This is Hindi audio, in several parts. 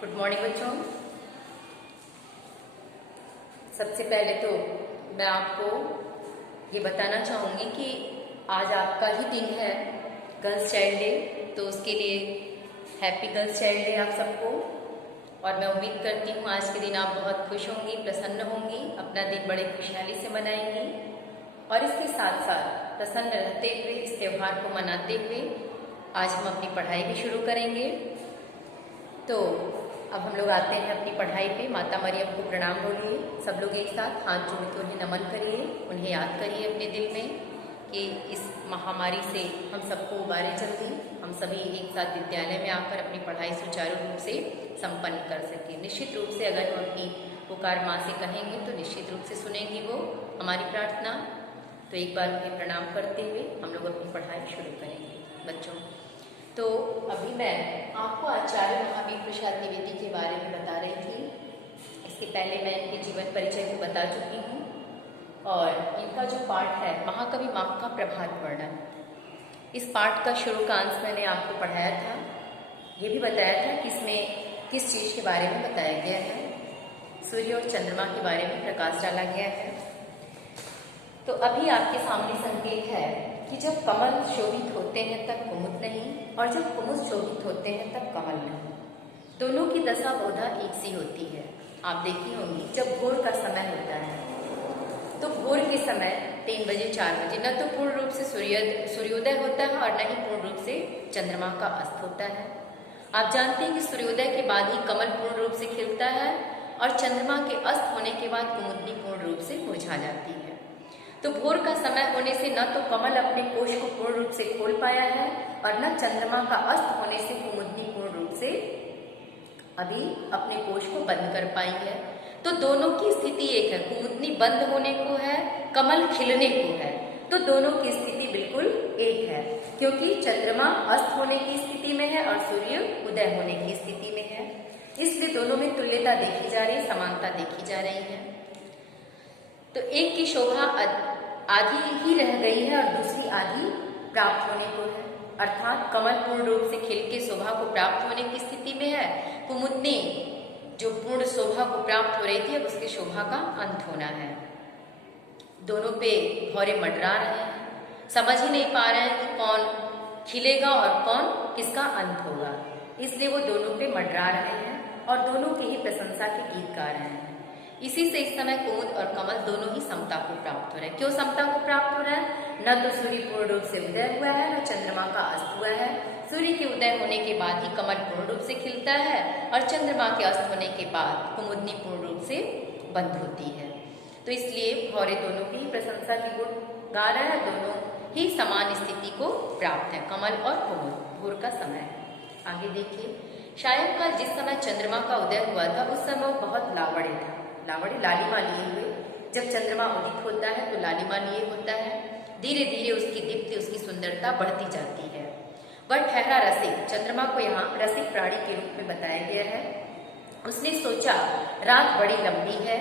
गुड मॉर्निंग बच्चों। सबसे पहले तो मैं आपको ये बताना चाहूँगी कि आज आपका ही दिन है, गर्ल्स चाइल्ड डे। तो उसके लिए हैप्पी गर्ल्स चाइल्ड डे आप सबको। और मैं उम्मीद करती हूँ आज के दिन आप बहुत खुश होंगी, प्रसन्न होंगी, अपना दिन बड़े खुशहाली से मनाएंगी। और इसके साथ साथ प्रसन्न रहते हुए इस त्यौहार को मनाते हुए आज हम अपनी पढ़ाई भी शुरू करेंगे। तो अब हम लोग आते हैं अपनी पढ़ाई पे। माता मरियम को प्रणाम बोलिए सब लोग एक साथ, हाथ जोड़ के उन्हें नमन करिए, उन्हें याद करिए अपने दिल में कि इस महामारी से हम सबको उबारे जल्दी, हम सभी एक साथ विद्यालय में आकर अपनी पढ़ाई सुचारू रूप से संपन्न कर सकें। निश्चित रूप से अगर हम अपनी पुकार माँ से कहेंगे तो निश्चित रूप से सुनेंगी वो हमारी प्रार्थना। तो एक बार उन्हें प्रणाम करते हुए हम लोग अपनी पढ़ाई शुरू करेंगे बच्चों। तो अभी मैं आपको आचार्य महावीर प्रसाद द्विवेदी के बारे में बता रही थी। इसके पहले मैं इनके जीवन परिचय को बता चुकी हूँ। और इनका जो पाठ है महाकवि माँ का प्रभात वर्णन, इस पाठ का शुरू का अंश मैंने आपको पढ़ाया था। ये भी बताया था कि इसमें किस चीज़ के बारे में बताया गया है। सूर्य और चंद्रमा के बारे में प्रकाश डाला गया है। तो अभी आपके सामने संकेत है कि जब कमल शोभित होते हैं तब कुमुद नहीं, और जब कुमुद शोभित होते हैं तब कमल नहीं। दोनों की दशा बहुधा एक सी होती है। आप देखी होंगी जब भोर का समय होता है तो भोर के समय 3 बजे 4 बजे न तो पूर्ण रूप से सूर्योदय होता है और न ही पूर्ण रूप से चंद्रमा का अस्त होता है। आप जानते हैं कि सूर्योदय के बाद ही कमल पूर्ण रूप से खिलता है और चंद्रमा के अस्त होने के बाद कुमुदनी पूर्ण रूप से मुरझा जाती है। तो भोर का समय होने से न तो कमल अपने कोश को पूर्ण रूप से खोल पाया है और न चंद्रमा का अस्त होने से कुमुदनी पूर्ण रूप से अभी अपने कोश को बंद कर पाई है। तो दोनों की स्थिति एक है, कुमुदनी बंद होने को है, कमल खिलने को है। तो दोनों की स्थिति बिल्कुल एक है, क्योंकि चंद्रमा अस्त होने की स्थिति में है और सूर्य उदय होने की स्थिति में है। इसलिए दोनों में तुल्यता देखी जा रही है, समानता देखी जा रही है। तो एक की शोभा आधी ही रह गई है और दूसरी आधी प्राप्त होने को है। अर्थात कमल पूर्ण रूप से खिल के शोभा को प्राप्त होने की स्थिति में है, कुमुदनी जो पूर्ण शोभा को प्राप्त हो रही थी अब उसके शोभा का अंत होना है। दोनों पे भौरे मंडरा रहे हैं, समझ ही नहीं पा रहे हैं कि कौन खिलेगा और कौन किसका अंत होगा। इसलिए वो दोनों पे मंडरा रहे हैं और दोनों की ही प्रशंसा के गीत गा रहे हैं। इसी से इस समय कुमुद और कमल दोनों ही समता को प्राप्त हो रहे हैं। क्यों समता को प्राप्त हो रहा है? न तो सूर्य पूर्ण रूप से उदय हुआ है न चंद्रमा का अस्त हुआ है। सूर्य के उदय होने के बाद ही कमल पूर्ण रूप से खिलता है और चंद्रमा के अस्त होने के बाद कुमुदनी पूर्ण रूप से बंद होती है। तो इसलिए भौरे दोनों की प्रशंसा की गुण गा रहा है। दोनों ही समान स्थिति को प्राप्त है, कमल और कुमुद। भोर का समय आगे देखिए। सायंकाल जिस समय चंद्रमा का उदय हुआ था उस समय वो बहुत लावड़े था, लावड़े लालिमा लिए हुए। जब चंद्रमा उदित होता है तो लालिमा लिए होता है। धीरे धीरे उसकी दीप्ति, उसकी सुंदरता बढ़ती जाती है। वह ठहरा रसिक, चंद्रमा को यहाँ रसिक प्राणी के रूप में बताया गया है। उसने सोचा रात बड़ी लंबी है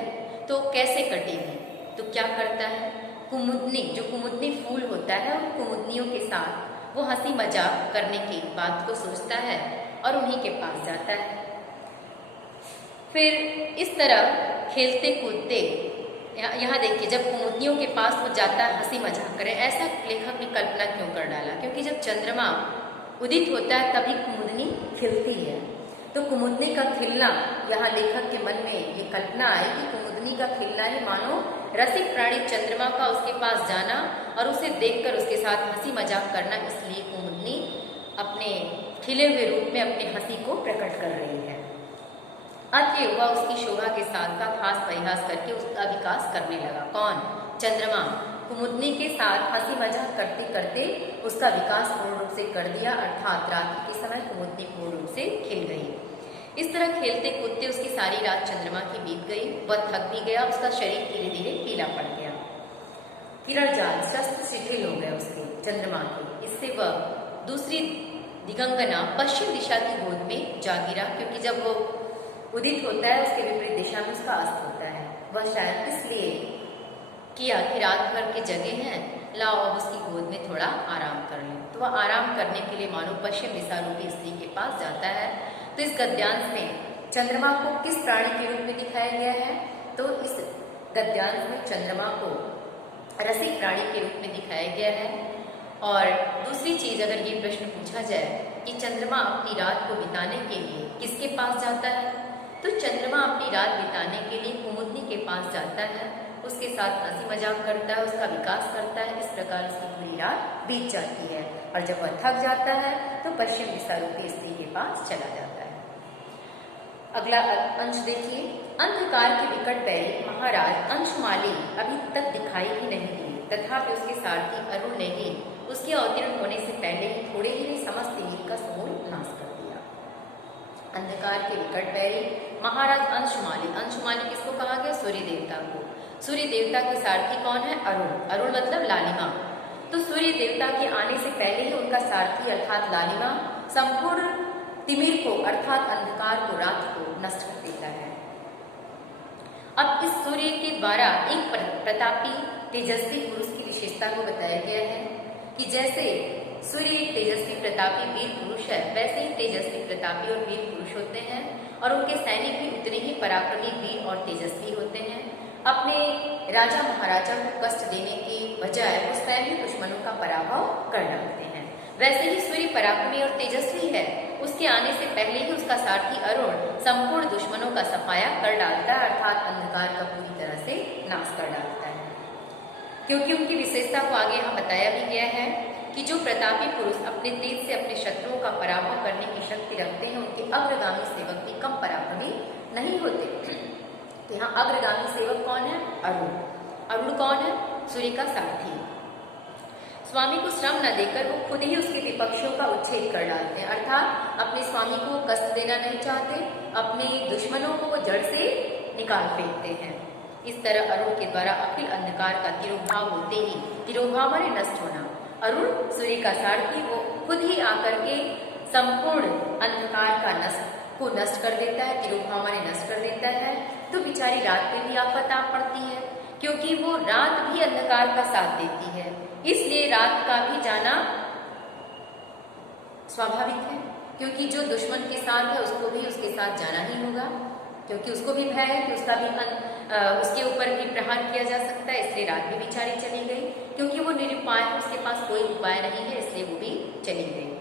तो कैसे कटेगी, तो क्या करता है, कुमुदनी जो कुमुदनी फूल होता है उन कुमुदनियों के साथ वो हंसी मजाक करने की बात को सोचता है और उन्हीं के पास जाता है। फिर इस तरह खेलते कूदते यहाँ देखिए, जब कुमुदनियों के पास वो जाता है हंसी मजाक करे, ऐसा लेखक ने कल्पना क्यों कर डाला? क्योंकि जब चंद्रमा उदित होता है तभी कुमुदनी खिलती है। तो कुमुदनी का खिलना, यहाँ लेखक के मन में ये कल्पना आई कि कुमुदनी का खिलना ही मानो रसिक प्राणी चंद्रमा का उसके पास जाना और उसे देखकर उसके साथ हंसी मजाक करना। इसलिए कुमुदनी अपने खिले हुए रूप में अपने हंसी को प्रकट कर रही है। अतः हुआ उसकी शोभा के साथ साथ हास परिहास करके उसका विकास करने लगा। कौन? चंद्रमा। कुमुदनी के साथ हंसी मजाक करते करते उसका विकास पूर्ण रूप से कर दिया। अर्थात रात्रि के समय कुमुदनी पूर्ण रूप से खिल गई। इस तरह खेलते कूदते उसकी सारी रात चंद्रमा की बीत गई। वह थक भी गया, उसका शरीर धीरे धीरे पीला पड़ गया। किरण जाल शस्त्र शिथिल हो गए उसके चंद्रमा के। इससे वह दूसरी दिगंगना पश्चिम दिशा की गोद में जा गिरा, क्योंकि जब वो उदित होता है उसके विपरीत दिशा में उसका अस्त होता है। वह शायद इसलिए किया कि रात भर के जगे हैं, लाओ अब उसकी गोद में थोड़ा आराम कर लें। तो वह आराम करने के लिए मानो पश्चिम दिशा रूपी स्त्री के पास जाता है। तो इस गद्यांश में चंद्रमा को किस प्राणी के रूप में दिखाया गया है? तो इस गद्यांश में चंद्रमा को रसिक प्राणी के रूप में दिखाया गया है। और दूसरी चीज, अगर ये प्रश्न पूछा जाए कि चंद्रमा अपनी रात को बिताने के लिए किसके पास जाता है, तो चंद्रमा अपनी रात बिताने के लिए कुमुदनी के पास जाता है, उसके साथ हंसी मजाक करता है, उसका विकास करता है। इस प्रकार उसकी पूरी रात बीत जाती है और जब वह थक जाता है तो पश्चिम दिशा रूपी स्त्री के पास चला जाता है। अगला अंश देखिए, अंधकार के विकट पैरी महाराज अंशुमाली अभी तक दिखाई ही नहीं दिए, तथापि उसके सारथी अरुण ने ही उसके अवतीर्ण होने से पहले ही थोड़े ही नहीं समस्त मील का समूल नाश कर दिया। अंधकार के विकट पैरी महाराज अंशुमाली, अंशुमाली किसको कहा गया? सूर्य देवता को। सूर्य देवता के सारथी कौन है? अरुण। अरुण मतलब लालिमा। तो सूर्य देवता के आने से पहले ही उनका सारथी अर्थात लालिमा संपूर्ण तिमिर को अर्थात अंधकार को, रात को नष्ट कर देता है। अब इस सूर्य के द्वारा एक प्रतापी तेजस्वी पुरुष की विशेषता को बताया गया है कि जैसे सूर्य एक तेजस्वी प्रतापी वीर पुरुष है, वैसे ही तेजस्वी प्रतापी और वीर पुरुष होते हैं और उनके सैनिक भी उतने ही पराक्रमी वीर और तेजस्वी होते हैं। अपने राजा महाराजा को कष्ट देने के बजाय वो स्वयं ही दुश्मनों का पराभव कर डालते हैं। वैसे ही सूर्य पराक्रमी और तेजस्वी है, उसके आने से पहले ही उसका सारथी अरुण संपूर्ण दुश्मनों का सफाया कर डालता है अर्थात अंधकार का पूरी तरह से नाश कर डालता है। क्योंकि उनकी विशेषता को आगे यहाँ बताया भी गया है कि जो प्रतापी पुरुष अपने तेज से अपने शत्रुओं का पराभव करने की शक्ति रखते हैं, उनके अग्रगामी सेवक भी कम पराक्रमी नहीं होते। तो यहाँ अग्रगामी सेवक कौन है? अरुण। अरुण कौन है? सूर्य का सारथी। स्वामी को श्रम न देकर वो खुद ही उसके विपक्षियों का उच्छेद कर डालते हैं, अर्थात अपने स्वामी को वो कष्ट देना नहीं चाहते, अपने दुश्मनों को वो जड़ से निकाल फेंकते हैं। इस तरह अरुण के द्वारा अखिल अंधकार का तिरोभाव होते ही, तिरोभाव माने नष्ट होना, अरुण सूर्य का सारथी वो खुद ही आकर के संपूर्ण अंधकार का नष्ट कर देता है, तिरोभाव माने नष्ट कर देता है। तो बेचारी रात पे भी आफत आ पड़ती है, क्योंकि वो रात भी अंधकार का साथ देती है, इसलिए रात का भी जाना स्वाभाविक है, क्योंकि जो दुश्मन के साथ है उसको भी उसके साथ जाना ही होगा, क्योंकि उसको भी भय है कि उसका भी उसके ऊपर भी प्रहार किया जा सकता है। इसलिए रात भी बेचारी चली गई, क्योंकि वो निरुपाय है, उसके पास कोई उपाय नहीं है, इसलिए वो भी चली गई।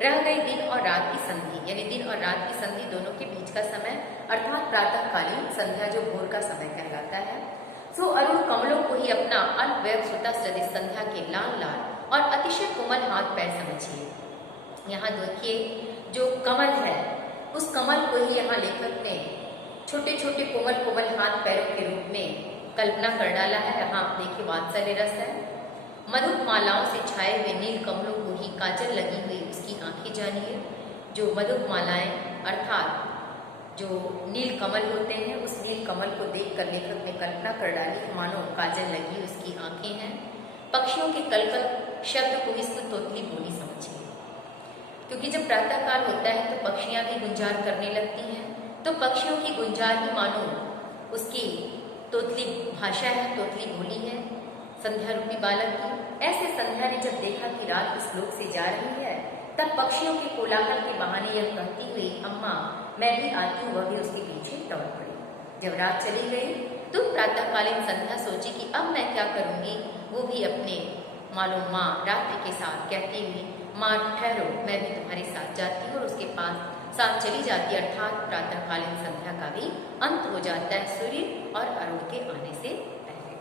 रह गई दिन और रात की संधि, यानी दिन और रात की संधि दोनों के बीच का समय अर्थात प्रातःकालीन संध्या, जो भोर का समय कहलाता है। सो अरुण कमलों को ही अपना अल्पव्यक्त सुता सदृश संध्या के लाल लाल और अतिशय कोमल हाथ पैर समझिए। यहाँ देखिए जो कमल है, उस कमल को ही यहाँ लेखक ने छोटे छोटे कोमल कोमल हाथ पैरों के रूप में कल्पना कर डाला है। यहाँ देखिए वात्सल्य रस है। मधुप मालाओं से छाए हुए नील कमलों को ही काजल लगी हुई उसकी आंखें जानिए। जो मधुप मालाएं अर्थात जो नील कमल होते हैं, उस नील कमल को देखकर लेखक ने कल्पना कर डाली कि मानो काजल लगी उसकी आंखें हैं। पक्षियों के कलकल शब्द को इसको तोतली बोली समझिए, क्योंकि जब प्रातःकाल होता है तो पक्षियां भी गुंजार करने लगती हैं, तो पक्षियों की गुंजार ही मानो उसकी तोतली भाषा है, तोतली बोली है संध्या रूपी बालक की। ऐसे संध्या ने जब देखा कि रात इस लोक से जा रही है, तब पक्षियों के कोलाहल के बहाने यह कहती हुई अम्मा मैं भी आती हूँ, वह भी उसके पीछे दौड़ पड़ी। जब रात चली गई तो प्रातःकालीन संध्या सोची कि अब मैं क्या करूंगी। वो भी अपने मालूम माँ रात्रि के साथ कहती हुई माँ ठहरो, मैं भी तुम्हारे साथ जाती हूँ, और उसके पास साथ चली जाती। अर्थात प्रातःकालीन संध्या का भी अंत हो जाता है सूर्य और अरुण के आने से पहले।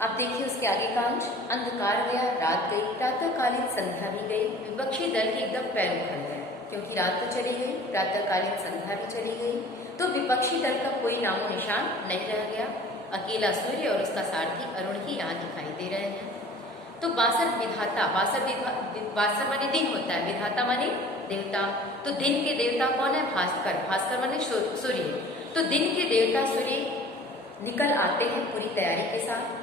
अब देखिए उसके आगे का अंश। अंधकार गया, रात गई, प्रातःकालीन संध्या भी गई, विपक्षी दल के एकदम पैर उखड़ गए, क्योंकि रात तो चली गई, प्रातःकालीन संध्या भी चली गई, तो विपक्षी दल का कोई नामो निशान नहीं रह गया। अकेला सूर्य और उसका सारथी अरुण ही यहाँ दिखाई दे रहे हैं। तो बासर विधाता, बासर माने दिन होता है, विधाता माने देवता। तो दिन के देवता कौन है? भास्कर। भास्कर माने सूर्य। तो दिन के देवता सूर्य निकल आते हैं पूरी तैयारी के साथ।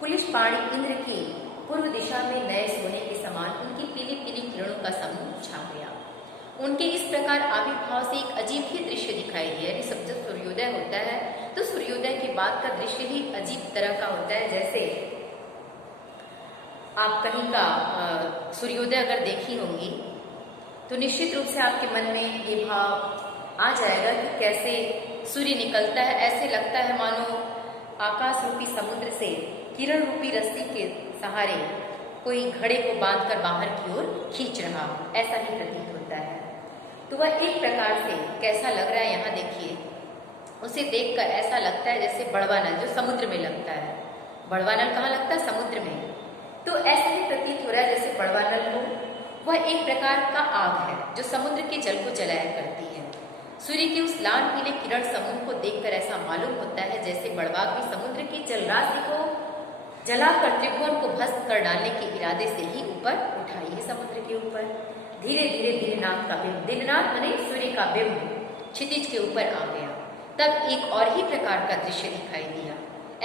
पुलिस पाणी इंद्र की पूर्व दिशा में नए सोने के समान उनकी पीली पीली किरणों का समूह छा गया। उनके इस प्रकार आविर्भाव से एक अजीब ही दृश्य दिखाई दिया। यानी सब जब सूर्योदय होता है तो सूर्योदय के बाद का दृश्य ही अजीब तरह का होता है। जैसे आप कहीं का सूर्योदय अगर देखी होंगी तो निश्चित रूप से आपके मन में ये भाव आ जाएगा कि कैसे सूर्य निकलता है। ऐसे लगता है मानो आकाश रूपी समुद्र से किरण रूपी रस्सी के सहारे कोई घड़े को बांधकर बाहर की ओर खींच रहा, ऐसा ही प्रतीत होता है। तो वह एक प्रकार से कैसा लग रहा है, यहाँ देखिए, उसे देखकर ऐसा लगता है जैसे बड़वा नल जो समुद्र में लगता है। बड़वा नल कहाँ लगता है? समुद्र में। तो ऐसा ही प्रतीत हो रहा है जैसे बड़वा नल हो। वह एक प्रकार का आग है जो समुद्र के जल को जलाया करती है। सूर्य की उस लाल पीले किरण समूह को देखकर ऐसा मालूम होता है जैसे बड़वाग भी समुद्र की जलराशि को जलाकर त्रिभुवन को भस्म कर डालने के इरादे से ही ऊपर उठाई है समुद्र के ऊपर। धीरे धीरे दीननाथ का बिंब, दीननाथ माने सूर्य का बिंब, क्षितिज के ऊपर आ गया। तब एक और ही प्रकार का दृश्य दिखाई दिया।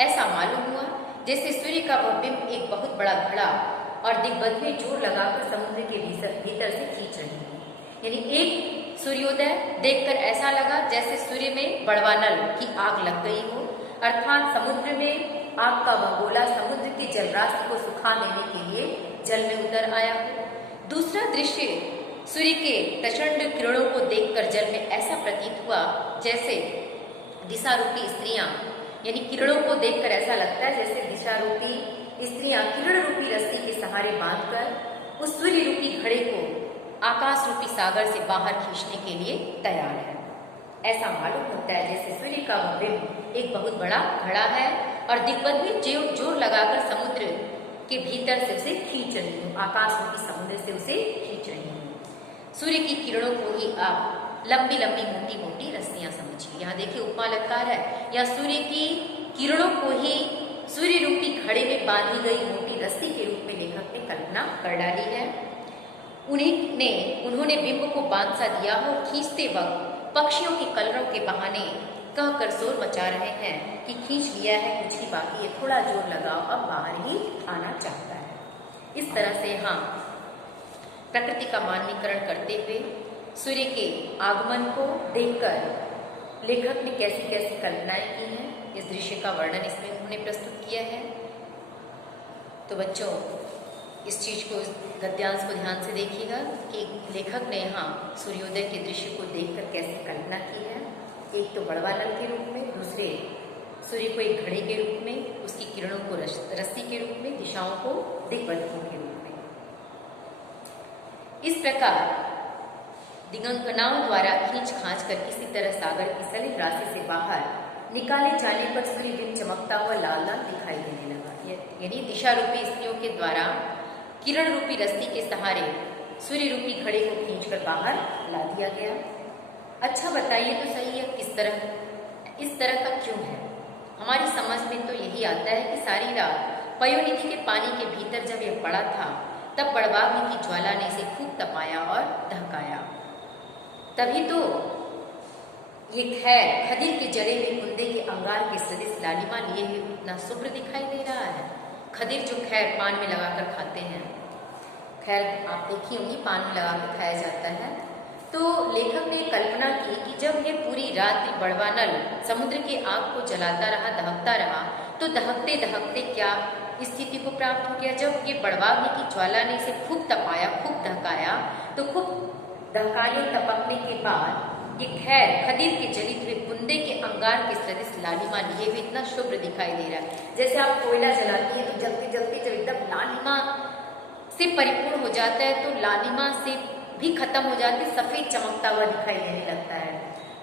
ऐसा मालूम हुआ जैसे सूर्य का वह बिंब एक बहुत बड़ा घड़ा और दिग्बंध में जोर लगाकर समुद्र के भीतर से खींच रही है। यानी एक सूर्योदय देखकर ऐसा लगा जैसे सूर्य में बड़वानल की आग लग गई हो, अर्थात समुद्र में आग का वह गोला समुद्र की जलराशि को सुखा देने के लिए जल में उतर आया हो। दूसरा दृश्य, सूर्य के प्रचंड किरणों को देखकर जल में ऐसा प्रतीत हुआ जैसे दिशा रूपी स्त्रियां, यानी किरणों को देखकर ऐसा लगता है जैसे दिशा रूपी स्त्रियां किरण रूपी रस्सी के सहारे बांधकर उस सूर्य रूपी घड़े को आकाश रूपी सागर से बाहर खींचने के लिए तैयार है। ऐसा मालूम होता है जैसे सूर्य का वह बिंब एक बहुत बड़ा घड़ा है और दिग्बंध में जोर लगाकर समुद्र के भीतर से उसे खींच रही हूँ, आकाश रूपी समुद्र से उसे खींच रही हूँ। सूर्य की किरणों को ही आप लंबी लंबी मोटी मोटी रस्सियां समझिए। यहाँ देखिए उपमा अलंकार है, या सूर्य की किरणों को ही सूर्य रूपी घड़े में बांधी गई मोटी रस्सी के रूप में लेखक ने कल्पना कर डाली है। उन्होंने बिंब को बांध सा दिया और खींचते वक्त पक्षियों के कलरव के बहाने कहकर शोर मचा रहे हैं कि खींच लिया है, कुछ ही बाकी है, थोड़ा जोर लगाओ, अब बाहर ही आना चाहता है। इस तरह से यहाँ प्रकृति का मानवीकरण करते हुए सूर्य के आगमन को देखकर लेखक ने कैसी कैसी कल्पनाएं की हैं, इस दृश्य का वर्णन इसमें उन्होंने प्रस्तुत किया है। तो बच्चों, इस चीज को, गद्यांश को ध्यान से देखिएगा कि लेखक ने यहाँ सूर्योदय के दृश्य को देखकर कैसी कल्पना की है। एक तो बड़वा नल के रूप में, दूसरे सूर्य को एक घड़े के रूप में, उसकी किरणों को रस्सी के रूप में, दिशाओं को दिग्बंधकों के रूप में। इस प्रकार दिगंगनाओं द्वारा खींच खांच कर किसी तरह सागर की सलिल राशि से बाहर निकाले जाने पर सूर्य बिंब चमकता हुआ लाल लाल दिखाई देने लगा। यानी दिशा रूपी स्त्रियों के द्वारा किरण रूपी रस्सी के सहारे सूर्य रूपी घड़े को खींचकर बाहर ला दिया गया। अच्छा बताइए तो सही है, किस तरह, इस तरह का क्यों है? हमारी समझ में तो यही आता है कि सारी रात पयोनिधि के पानी के भीतर जब यह पड़ा था तब बड़वाग्नि की ज्वाला ने इसे खूब तपाया और दहकाया। तभी तो ये खैर खदीर के जले हुए कुंदे के अंगार के सदिश लालिमा लिए हुए इतना शुभ्र दिखाई दे रहा है। खदीर जो खैर पान में लगाकर खाते हैं, खैर आप देखी होंगी पान में लगाकर खाया जाता है। तो लेखक ने कल्पना की कि जब ये पूरी रात बड़वा नल समुद्र की आग को जलाता रहा, दहकता रहा, तो दहकते दहकते क्या स्थिति को प्राप्त हो गया। जब ये बड़वाग्नि की ज्वाला ने इसे खूब तपाया, खूब दहकाया, तो खूब दहकाने टपकने के बाद ये खैर खदीर के जलित हुए कुंदे के अंगार के सदिश लालिमा लिए हुए इतना शुभ्र दिखाई दे रहा है। जैसे आप कोयला जलाती है तो जलते जलते जब एकदम लालिमा से परिपूर्ण हो जाता है तो लालिमा से भी खत्म हो जाती, सफेद चमकता हुआ दिखाई देने लगता है।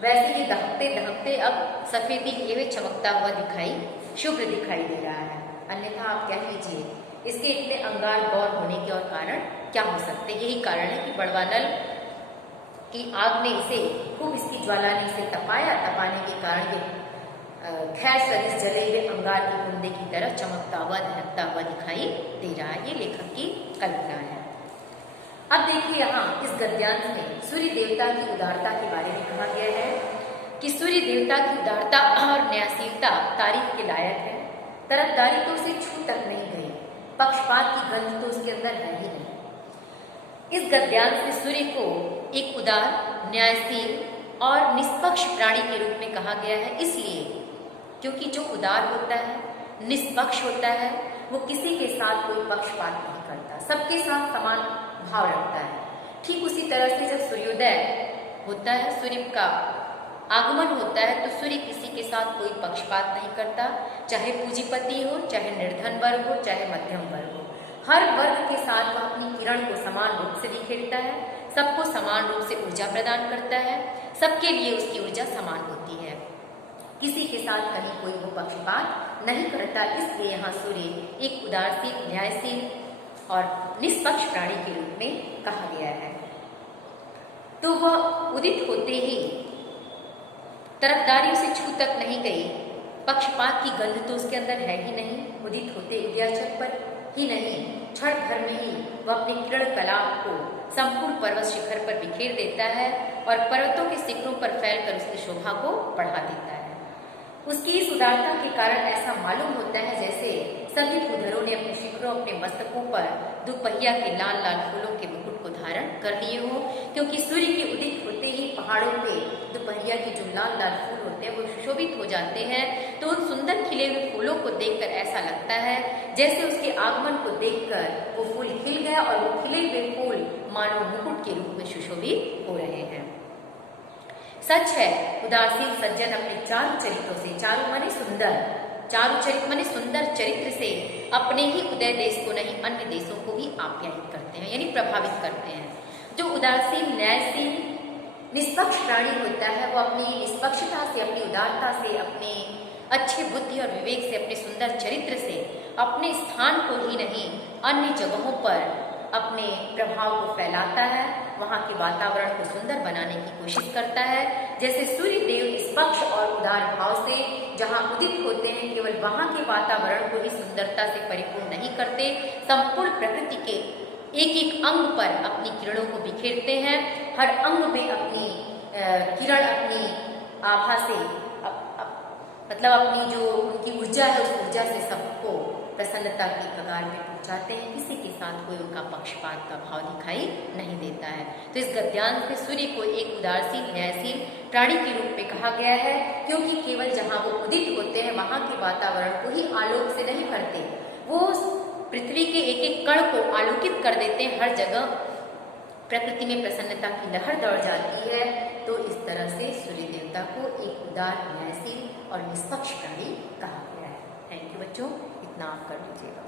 वैसे ही दहकते दहकते अब सफेदी लिए हुए चमकता हुआ दिखाई, शुभ्र दिखाई दे रहा है। अन्यथा आप कह लीजिए इसके इतने अंगार गौर होने के और कारण क्या हो सकते? यही कारण है कि बड़वा नल की आग ने इसे खूब, इसकी ज्वाला ने इसे तपाया, तपाने के कारण ये खैर सदिश जले हुए अंगार के कुंदे की तरह चमकता हुआ, दहकता हुआ दिखाई दे रहा है। ये लेखक की कल्पना है। अब देखिए यहाँ इस गद्यांश में सूर्य देवता की उदारता के बारे में कहा गया है कि सूर्य देवता की उदारता और न्यायशीलता तारीफ के लायक है। तरफदारी तो उसे छू तक नहीं गई, पक्षपात की गंध तो उसके अंदर है ही नहीं। इस गद्यांश में सूर्य को एक उदार, न्यायशील और निष्पक्ष प्राणी के रूप में कहा गया है, इसलिए क्योंकि जो उदार होता है, निष्पक्ष होता है, वो किसी के साथ कोई पक्षपात नहीं करता, सबके साथ समान भाव रखता है। ठीक उसी तरह से जब सूर्योदय होता है, सूर्य का आगमन होता है, तो सूर्य किसी के साथ कोई पक्षपात नहीं करता, चाहे पूंजीपति हो, चाहे निर्धन वर्ग हो, चाहे मध्यम वर्ग हो। हर वर्ग के साथ वह अपनी किरण को समान रूप से बिखेरता है, सबको समान रूप से ऊर्जा प्रदान करता है, सबके लिए उसकी ऊर्जा समान होती है, किसी के साथ कहीं कोई वो पक्षपात नहीं करता। इसलिए यहाँ सूर्य एक उदारशील, न्यायशील और निष्पक्ष प्राणी के रूप में कहा गया है। तो वह उदित होते ही तरफदारियों से छू तक नहीं गई, पक्षपात की गंध तो उसके अंदर है ही नहीं। उदित होते उदयाचल पर ही नहीं, क्षण भर में ही वह अपनी किरण कला को संपूर्ण पर्वत शिखर पर बिखेर देता है और पर्वतों के शिखरों पर फैलकर उसकी शोभा को बढ़ा देता है। उसकी इस उदारता के कारण ऐसा मालूम होता है जैसे सभी भूधरों ने अपने शिखरों, अपने मस्तकों पर दोपहिया के लाल लाल फूलों के मुकुट को धारण कर लिए हो, क्योंकि सूर्य के उदित होते ही पहाड़ों पे दोपहिया के जो लाल लाल फूल होते हैं वो सुशोभित हो जाते हैं। तो उन सुंदर खिले हुए फूलों को देखकर ऐसा लगता है जैसे उसके आगमन को देखकर वो फूल खिल गया और वो खिले हुए फूल मानो मुकुट के रूप में सुशोभित हो रहे हैं। सच है, उदासीन सज्जन अपने चारु चरित्रों से, चारु माने सुंदर, चारु चरित्र माने सुंदर चरित्र से अपने ही उदय देश को नहीं अन्य देशों को भी आप्यायित करते हैं, यानी प्रभावित करते हैं। जो उदासीन, न्यायशील, निष्पक्ष प्राणी होता है वो अपनी निष्पक्षता से, अपनी उदारता से, अपने अच्छी बुद्धि और विवेक से, अपने सुंदर चरित्र से अपने स्थान को ही नहीं अन्य जगहों पर अपने प्रभाव को फैलाता है, वहाँ के वातावरण को सुंदर बनाने की कोशिश करता है। जैसे सूर्य देव निष्पक्ष और उदार भाव से जहाँ उदित होते हैं, केवल वहाँ के वातावरण को ही सुंदरता से परिपूर्ण नहीं करते, संपूर्ण प्रकृति के एक एक अंग पर अपनी किरणों को बिखेरते हैं। हर अंग में अपनी किरण, अपनी आभा से मतलब अपनी जो उनकी ऊर्जा है उस ऊर्जा से सबको प्रसन्नता की कगार में पहुंचाते हैं। किसी के साथ कोई उनका पक्षपात का भाव दिखाई नहीं देता है। तो इस गद्यांश में सूर्य को एक उदारशील, न्यायशील प्राणी के रूप में कहा गया है, क्योंकि केवल जहाँ वो उदित होते हैं वहाँ के वातावरण को ही आलोक से नहीं भरते, वो पृथ्वी के एक एक कण को आलोकित कर देते हैं। हर जगह प्रकृति में प्रसन्नता की लहर दौड़ जाती है। तो इस तरह से सूर्य देवता को एक उदार, न्यायशील और निष्पक्ष प्राणी कहा गया है। थैंक यू बच्चों, इतना आप कर लीजिएगा।